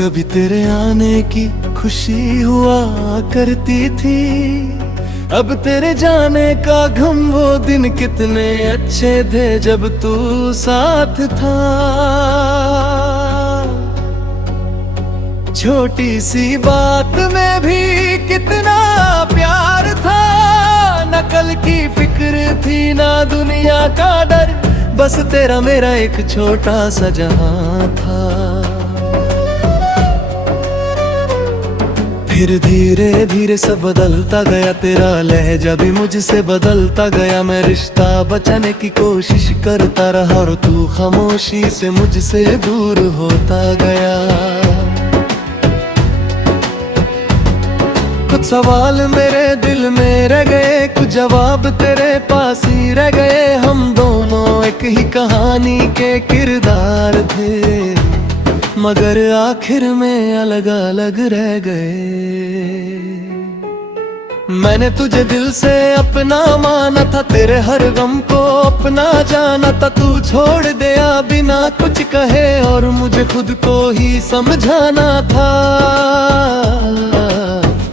कभी तेरे आने की खुशी हुआ करती थी, अब तेरे जाने का गम। वो दिन कितने अच्छे थे जब तू साथ था। छोटी सी बात में भी कितना प्यार था, न कल की फिक्र थी ना दुनिया का डर, बस तेरा मेरा एक छोटा सा जहां था। फिर धीरे धीरे सब बदलता गया, तेरा लहजा भी मुझसे बदलता गया। मैं रिश्ता बचाने की कोशिश करता रहा और तू खामोशी से मुझसे दूर होता गया। कुछ सवाल मेरे दिल में रह गए, कुछ जवाब तेरे पास ही रह गए। हम दोनों एक ही कहानी के किरदार थे, मगर आखिर में अलग अलग रह गए। मैंने तुझे दिल से अपना माना था, तेरे हर गम को अपना जाना था। तू छोड़ दिया बिना कुछ कहे और मुझे खुद को ही समझाना था।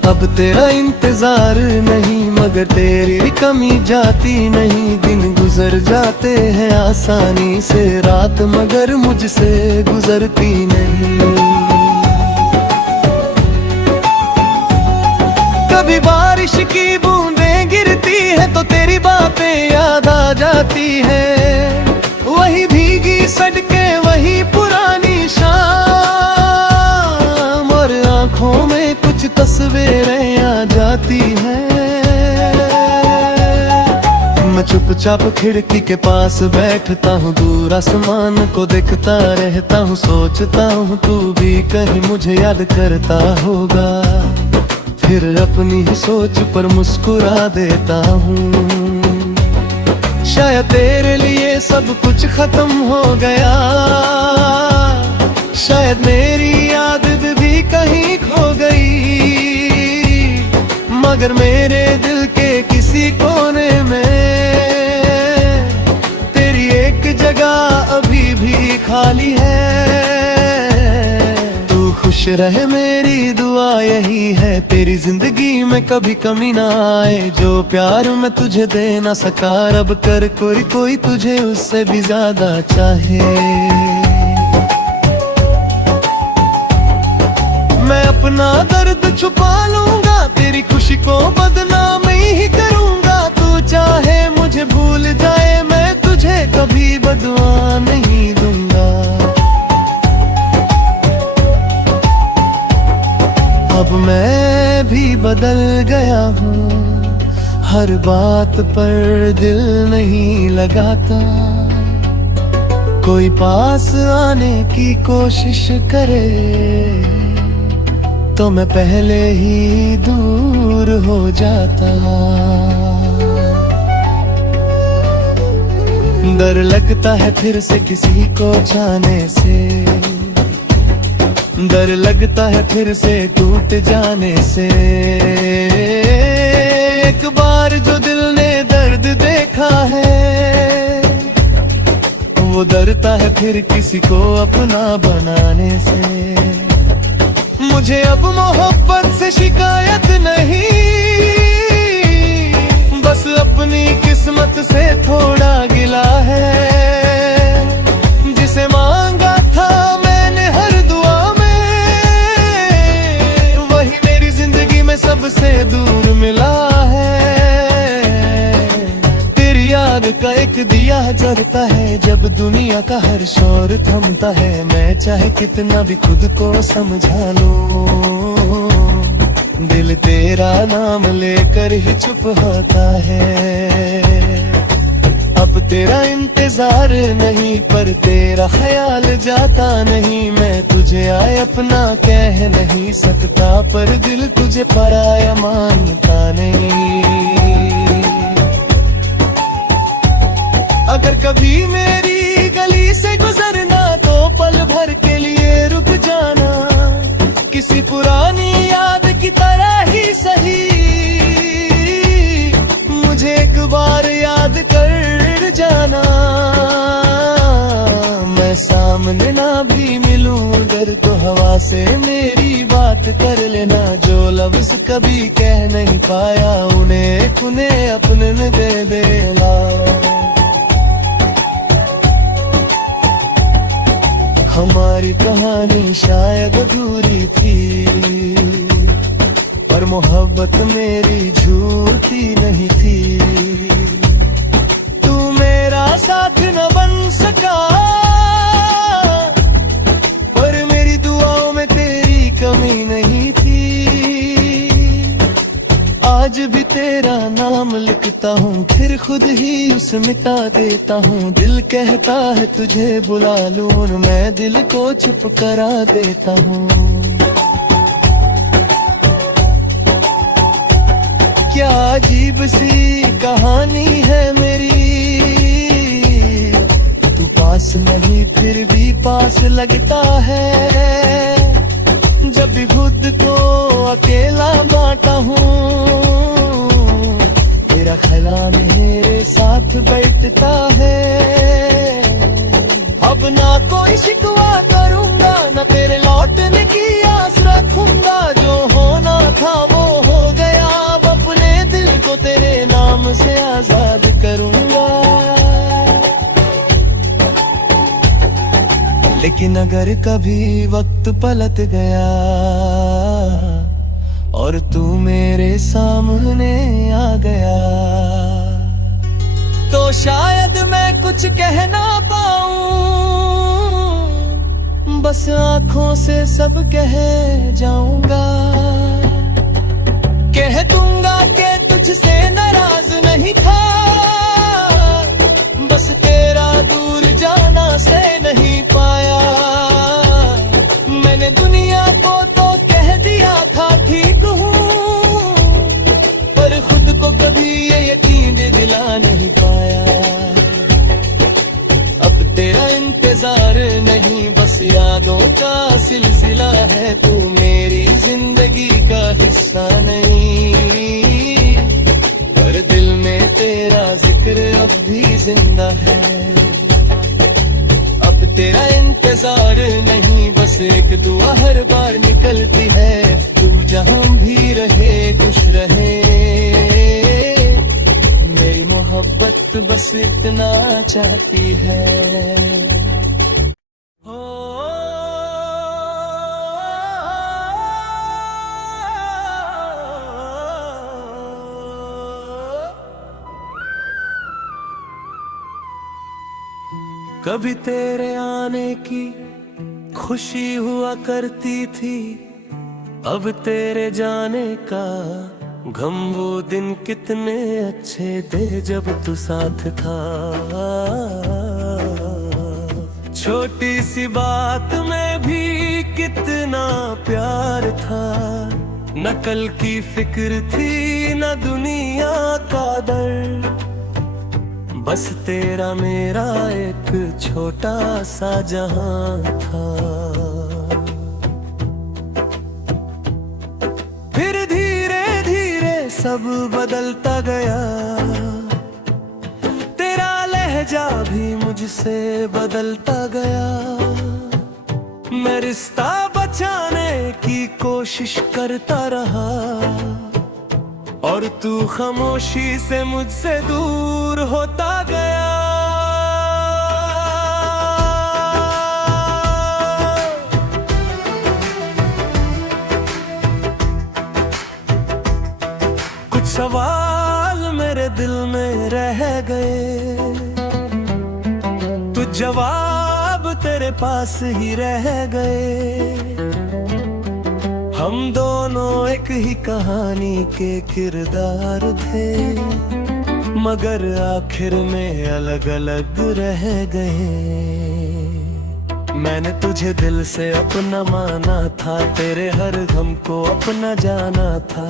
अब तेरा इंतजार नहीं, मगर तेरी कमी जाती नहीं। दिन गुजर जाते हैं आसानी से, रात मगर मुझसे गुजरती नहीं। कभी बारिश की बूंदें गिरती है तो तेरी बातें याद आ जाती है। वही भीगी सड़कें, वही पुरानी शाम, और आंखों में कुछ तस्वीरें आ जाती हैं। मैं चुपचाप खिड़की के पास बैठता हूँ, दूर आसमान को देखता रहता हूँ। सोचता हूँ तू भी कहीं मुझे याद करता होगा, फिर अपनी ही सोच पर मुस्कुरा देता हूँ। शायद तेरे लिए सब कुछ खत्म हो गया, शायद मेरी याद भी कहीं खो गई, मगर मेरे दिल के किसी कोने में तेरी एक जगह अभी भी खाली है। तू खुश रहे मेरी दुआ यही है, तेरी जिंदगी में कभी कमी ना आए। जो प्यार मैं तुझे दे ना सका, रब कर कोई तुझे उससे भी ज्यादा चाहे। मैं अपना दर्द छुपा लूंगा, तेरी खुशी को बदनाम ही करूंगा। तू चाहे मुझे भूल जाए, मैं तुझे कभी बदुआ नहीं दूंगा। अब मैं भी बदल गया हूँ, हर बात पर दिल नहीं लगाता। कोई पास आने की कोशिश करे तो मैं पहले ही दूर हो जाता। डर लगता है फिर से किसी को जाने से, डर लगता है फिर से टूट जाने से। एक बार जो दिल ने दर्द देखा है, वो डरता है फिर किसी को अपना बनाने से। मुझे अब मोहब्बत से शिकायत नहीं, बस अपनी किस्मत से थोड़ा गिला है। जिसे मांगा था मैंने हर दुआ में, वही मेरी जिंदगी में सबसे दूर मिला है। तेरी याद का एक दिया जलता है, जब दुनिया का हर शोर थमता है। मैं चाहे कितना भी खुद को समझा लूं, दिल तेरा नाम लेकर ही चुप होता है। अब तेरा इंतजार नहीं, पर तेरा ख्याल जाता नहीं। मैं तुझे आए अपना कह नहीं सकता, पर दिल तुझे पराया मानता नहीं। अगर कभी मेरी गली से गुजरना तो पल भर के लिए रुक जाना, किसी पुरानी याद की तरह ही सही। मुझे एक बार याद कर जाना, मैं सामने ना भी मिलूं अगर तो हवा से मेरी बात कर लेना। जो लफ्ज कभी कह नहीं पाया उन्हें अपने में दे देना। हमारी कहानी शायद अधूरी थी पर मोहब्बत मेरी झूठी नहीं थी। तू मेरा साथ न बन सका पर मेरी दुआओं में तेरी कमी नहीं थी। आज भी तेरा नाम लिखता हूँ फिर खुद ही उसे मिटा देता हूँ। दिल कहता है तुझे बुला लूं मैं दिल को चुप करा देता हूँ। क्या अजीब सी कहानी है मेरी, तू पास नहीं फिर भी पास लगता है। जब भी खुद को अकेला बांटा हूँ तेरा ख्याल मेरे साथ बैठता है। अब ना कोई शिकवा करूंगा ना तेरे लौटने की आस रखूंगा। जो होना था वो हो गया अब अपने दिल को तेरे नाम से आजाद करूंगा। लेकिन अगर कभी वक्त पलट गया और तू मेरे सामने आ गया तो शायद मैं कुछ कह ना पाऊं, बस आंखों से सब कह जाऊंगा। कह दूंगा कि तुझसे नाराज नहीं था, बस तेरा दूर जाना से नहीं पाया। मैंने दुनिया को तो कह दिया था ठीक हूँ पर खुद को कभी ये यकीन दिला नहीं पाया। अब तेरा इंतजार नहीं बस यादों का सिलसिला है। तू मेरी जिंदगी का हिस्सा नहीं पर दिल में तेरा जिक्र अब भी जिंदा है। अब तेरा इंतजार नहीं बस एक दुआ हर बार निकलती है। तू जहां भी रहे खुश रहे, मेरी मोहब्बत बस इतना चाहती है। कभी तेरे आने की खुशी हुआ करती थी, अब तेरे जाने का गम। वो दिन कितने अच्छे थे जब तू साथ था। छोटी सी बात में भी कितना प्यार था। न कल की फिक्र थी न दुनिया का डर, बस तेरा मेरा एक छोटा सा जहां था। फिर धीरे धीरे सब बदलता गया, तेरा लहजा भी मुझसे बदलता गया। मैं रिश्ता बचाने की कोशिश करता रहा और तू खामोशी से मुझसे दूर होता गया। कुछ सवाल मेरे दिल में रह गए, तो जवाब तेरे पास ही रह गए। हम दोनों एक ही कहानी के किरदार थे, मगर आखिर में अलग अलग रह गए। मैंने तुझे दिल से अपना माना था, तेरे हर गम को अपना जाना था।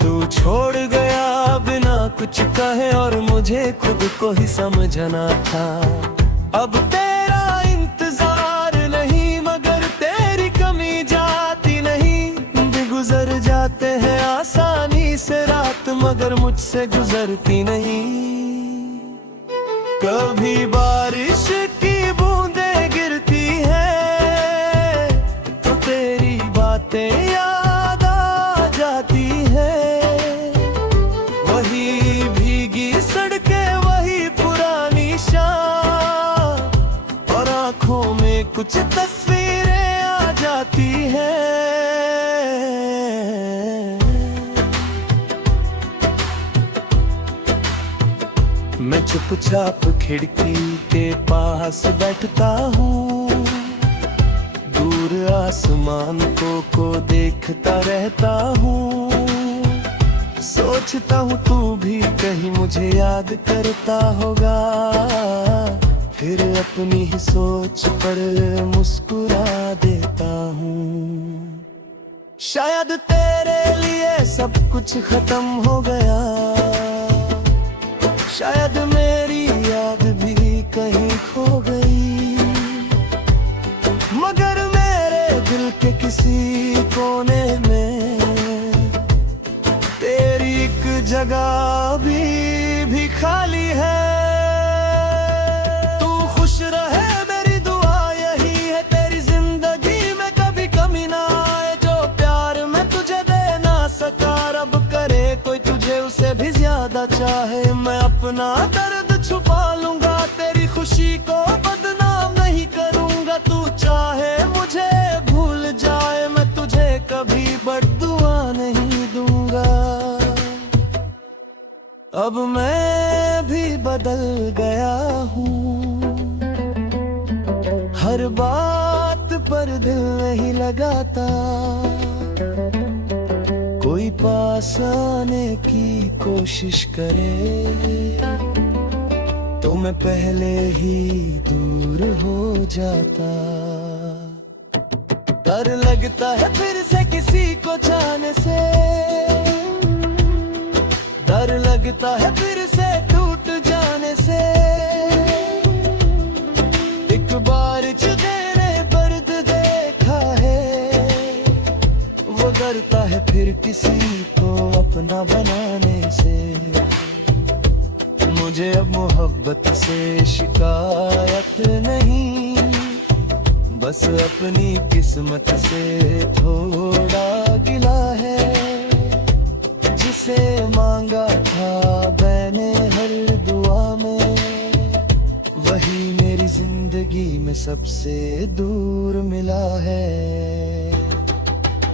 तू छोड़ गया बिना कुछ कहे और मुझे खुद को ही समझना था। अब तेरा इंतजार नहीं मगर तेरी कमी जाती नहीं। गुजर जाते हैं आसानी से रात मगर मुझसे गुजरती नहीं। कभी बारिश की बूंदें गिरती आंखों में कुछ तस्वीरें आ जाती हैं। मैं चुपचाप खिड़की के पास बैठता हूँ, दूर आसमान को देखता रहता हूँ। सोचता हूँ तू भी कहीं मुझे याद करता होगा, फिर अपनी ही सोच पर मुस्कुरा देता हूँ। शायद तेरे लिए सब कुछ खत्म हो गया, शायद मेरी याद भी कहीं खो गई, मगर मेरे दिल के किसी कोने में तेरी एक जगह भी खाली है। तू खुश रहे मेरी दुआ यही है, तेरी जिंदगी में कभी कमी ना आए। जो प्यार मैं तुझे दे ना सका, रब करे कोई तुझे उसे भी ज्यादा चाहे। मैं अपना दर्द छुपा लूंगा, तेरी खुशी को बदनाम नहीं करूंगा। तू चाहे मुझे भूल जाए, मैं तुझे कभी बद्दुआ नहीं दूंगा। अब मैं भी बदल गया हूँ, हर बात पर दिल नहीं लगाता। कोई पास आने की कोशिश करे तो मैं पहले ही दूर हो जाता। डर लगता है फिर से किसी को चाहने से, डर लगता है फिर से टूट जाने से। एक बार जिन्हें दर्द देखा है, वो डरता है फिर किसी को अपना बनाने से। मुझे अब मोहब्बत से शिकायत नहीं, बस अपनी किस्मत से थोड़ा गिला है। जिसे मांगा था मैंने हर दुआ में, वही मेरी जिंदगी में सबसे दूर मिला है।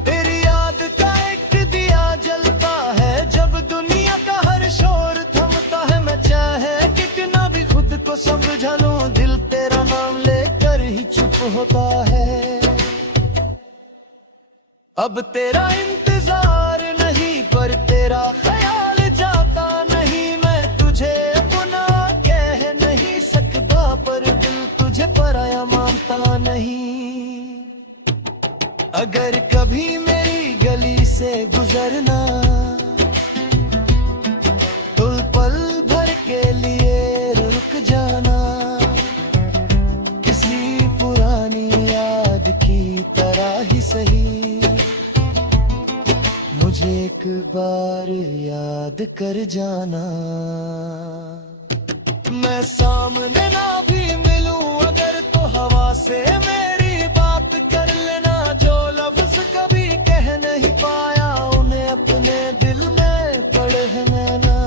तेरी याद का एक दिया जलता है, जब दुनिया का हर शोर थमता है। मैं चाहे कितना भी खुद को समझा लूं, दिल तेरा नाम लेकर ही चुप होता है। अब तेरा इंतजार नहीं, पर तेरा ख्याल जाता नहीं। मैं तुझे अपना कह नहीं सकता, पर दिल तुझे पराया मानता नहीं। अगर कभी मेरी गली से गुजरना, तो पल भर के लिए रुक जाना। किसी पुरानी याद की तरह ही सही, मुझे एक बार याद कर जाना। मैं सामने ना भी मिलूं अगर, तो हवा से मेरी बात कर लेना। जो लफ्ज कभी कह नहीं पाया, उन्हें अपने दिल में पढ़ लेना।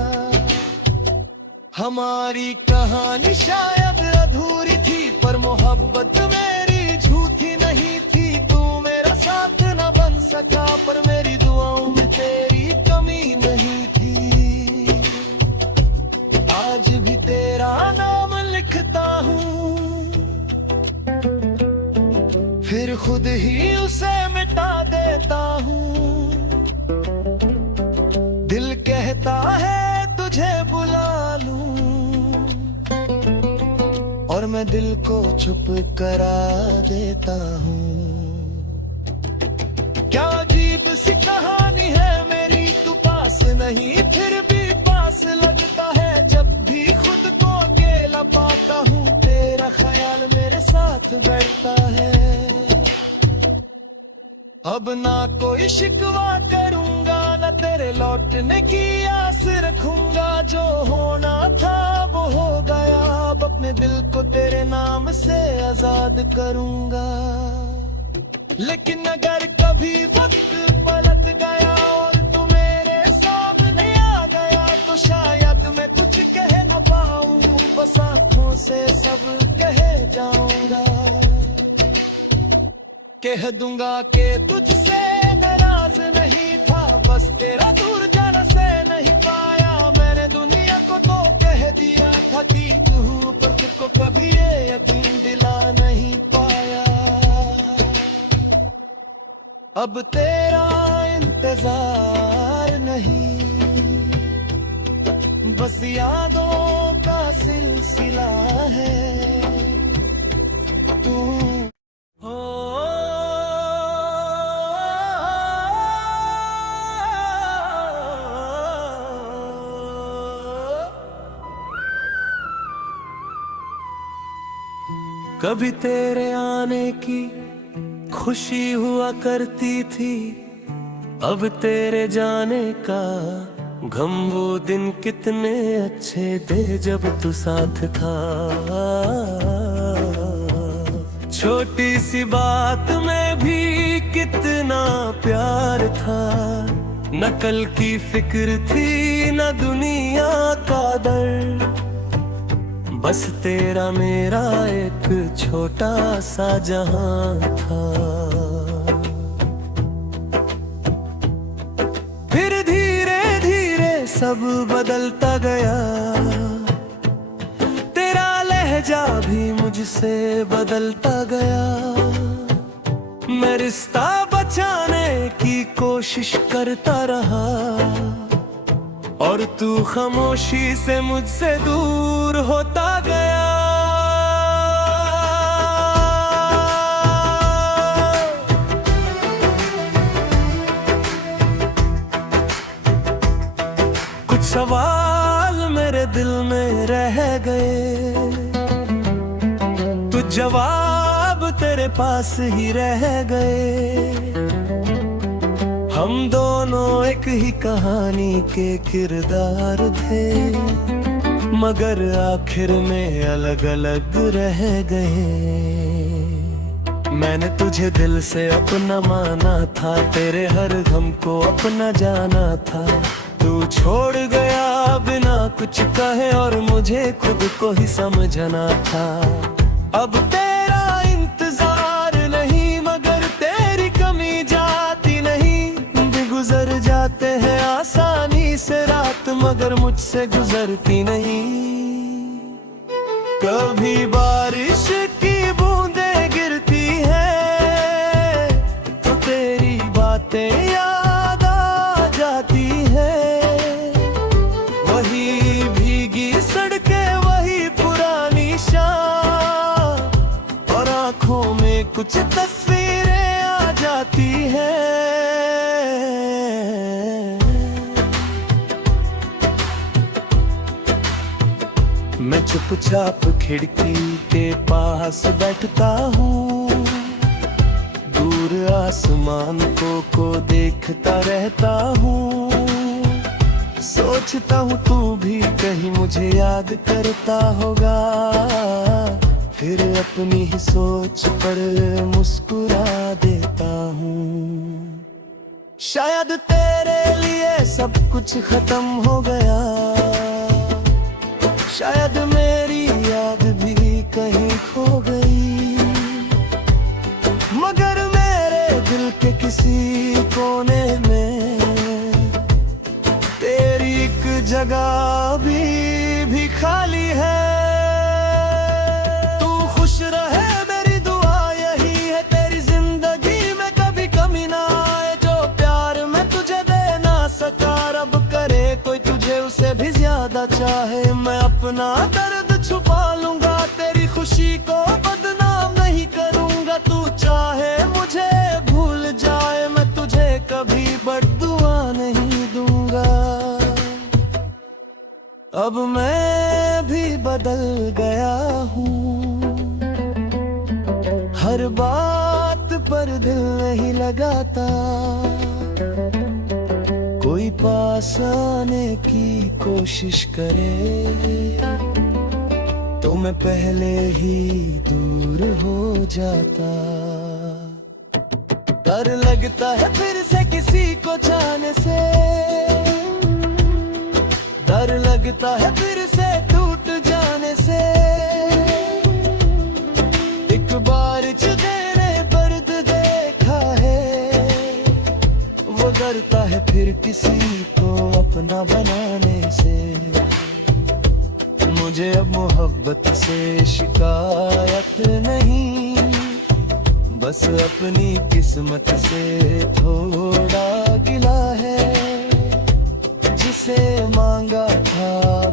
हमारी कहानी शायद अधूरी थी, पर मोहब्बत मेरी झूठी नहीं थी। तू मेरा साथ न बन सका, पर मेरी दुआओं में तेरी कमी नहीं थी। आज भी तेरा नाम लिखता हूँ, फिर खुद ही उसे मिटा देता हूँ। दिल कहता है तुझे बुला लूं, और मैं दिल को चुप करा देता हूँ। क्या अजीब सी कहानी है मेरी, तू पास नहीं फिर भी पास लगता है। जब भी खुद को अकेला पाता हूँ, तेरा ख्याल मेरे साथ बैठता है। अब ना कोई शिकवा करूंगा, ना तेरे लौटने की आस रखूंगा। जो होना था वो हो गया, अब अपने दिल को तेरे नाम से आजाद करूंगा। लेकिन अगर कभी वक्त पलट गया और तू मेरे सामने आ गया, तो शायद मैं कुछ कह न पाऊं, बस आंखों से सब कह जाऊंगा। कह दूंगा कि तुझसे नाराज नहीं था, बस तेरा दूर जाना से नहीं पाया। मैंने दुनिया को तो कह दिया था कि तू पर खुद को कभी ये यकीन दिला नहीं पाया। अब तेरा इंतजार नहीं, बस यादों का सिलसिला है तू। कभी तेरे आने की खुशी हुआ करती थी, अब तेरे जाने का गम। वो दिन कितने अच्छे थे जब तू साथ था। छोटी सी बात में भी कितना प्यार था, न कल की फिक्र थी न दुनिया का डर। बस तेरा मेरा एक छोटा सा जहां था। फिर धीरे धीरे सब बदलता गया, तेरा लहजा भी मुझसे बदलता गया। मैं रिश्ता बचाने की कोशिश करता रहा, और तू खामोशी से मुझसे दूर होता गया। कुछ सवाल मेरे दिल में रह गए, तो जवाब तेरे पास ही रह गए। हम दोनों एक ही कहानी के किरदार थे, मगर आखिर में अलग अलग रह गए। मैंने तुझे दिल से अपना माना था, तेरे हर गम को अपना जाना था। तू छोड़ गया बिना कुछ कहे, और मुझे खुद को ही समझना था। अब तेरा इंतजार नहीं, मगर तेरी कमी जाती नहीं। गुजर जाते हैं आसानी से रात, मगर मुझसे गुजरती नहीं। कभी बारिश की बूंदें गिरती हैं, तो तेरी बातें याद आ जाती हैं। वही भीगी सड़कें, वही पुरानी शाम, और आंखों में कुछ तस्वीरें आ जाती हैं। मैं चुपचाप खिड़की के पास बैठता हूँ, दूर आसमान को देखता रहता हूँ। सोचता हूँ तू भी कहीं मुझे याद करता होगा, फिर अपनी ही सोच पर मुस्कुरा देता हूँ। शायद तेरे लिए सब कुछ खत्म हो गया, शायद मेरी याद भी कहीं खो गई। मगर मेरे दिल के किसी कोने में तेरी एक जगह भी खाली है। तू खुश रहे मेरी दुआ यही है, तेरी जिंदगी में कभी कमी ना आए। जो प्यार मैं तुझे दे ना सका, रब करे कोई तुझे उसे भी ज्यादा चाहे। मैं अपना दर्द छुपा लूंगा, तेरी खुशी को बदनाम नहीं करूंगा। तू चाहे मुझे भूल जाए, मैं तुझे कभी बद्दुआ नहीं दूंगा। अब मैं भी बदल गया हूँ, हर बात पर दिल नहीं लगाता। कोई पास आने की कोशिश करे, तो मैं पहले ही दूर हो जाता। डर लगता है फिर से किसी को चाहने से, डर लगता है फिर से टूट जाने से। एक बार देने दर्द दे डरता है फिर किसी को अपना बनाने से। मुझे अब मोहब्बत से शिकायत नहीं, बस अपनी किस्मत से थोड़ा गिला है। जिसे मांगा था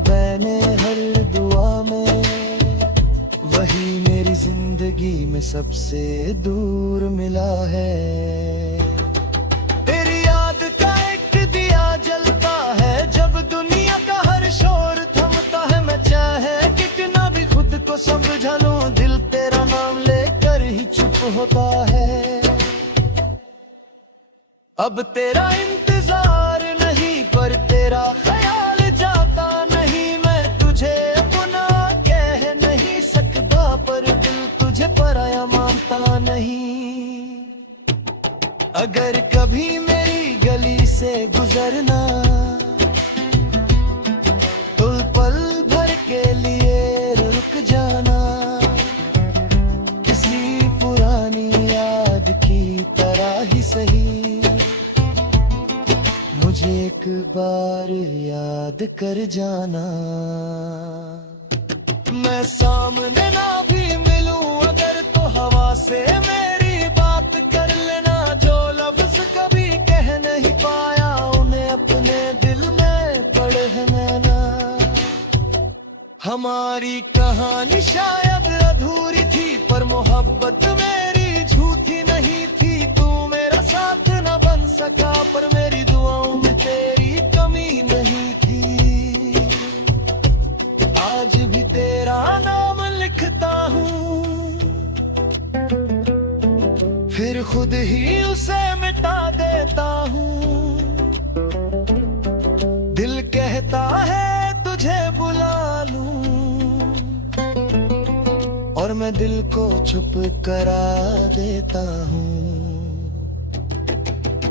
मैंने हर दुआ में, वही मेरी जिंदगी में सबसे दूर मिला है। तेरी याद का एक दिया जलता है जब दुनिया का हर शोर थमता है। मैं चाहे कितना भी खुद को समझा लूं, दिल तेरा नाम लेकर ही चुप होता है। अब तेरा इंतजार नहीं पर तेरा ख्याल जाता नहीं। मैं तुझे अपना कह नहीं सकता पर दिल तुझे पराया मानता नहीं। अगर कभी मेरी गली से गुजरना तो पल भर के लिए रुक जाना। किसी पुरानी याद की तरह ही सही, मुझे एक बार याद कर जाना। मैं सामने ना भी मिलूं अगर तो हवा से मेरी बात कर लेना। जो लफ्ज कभी कह नहीं पाया उन्हें अपने दिल में पढ़ना। हमारी कहानी शायद अधूरी थी पर मोहब्बत मेरी झूठी नहीं थी। तू मेरा साथ न बन सका पर मेरी दुआओं में तेरी कमी नहीं थी। आज भी तेरा नाम लिखता हूँ फिर खुद ही उसे मिटा देता हूँ। दिल कहता है तुझे बुला लूं और मैं दिल को चुप करा देता हूँ।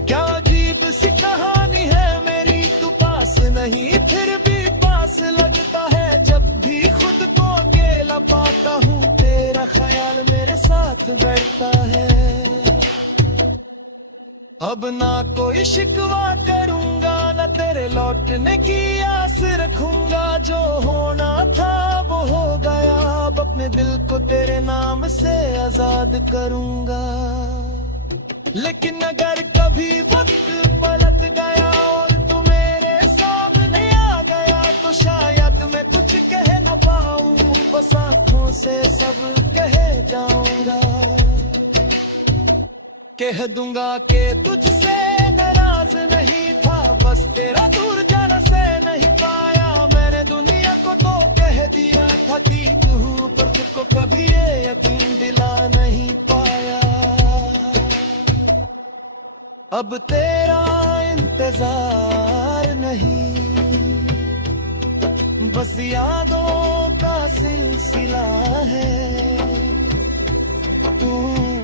क्या अजीब सी कहानी है मेरी, तू पास नहीं फिर भी पास लगता है। जब भी खुद को अकेला पाता हूँ तेरा ख्याल मेरे साथ बैठता है। अब ना कोई शिकवा करूंगा न तेरे लौटने की आस रखूंगा। जो होना था वो हो गया, अब अपने दिल को तेरे नाम से आजाद करूंगा। लेकिन अगर कभी वक्त पलट गया और तू मेरे सामने आ गया तो शायद मैं कुछ कह न पाऊं, बस आंखों से सब कहे जाऊंगा। कह दूंगा कि तुझसे नाराज नहीं था, बस तेरा दूर जाना से नहीं पाया। मैंने दुनिया को तो कह दिया था कि तू हूं, पर खुद को कभी ये यकीन दिला नहीं पाया। अब तेरा इंतजार नहीं, बस यादों का सिलसिला है। तू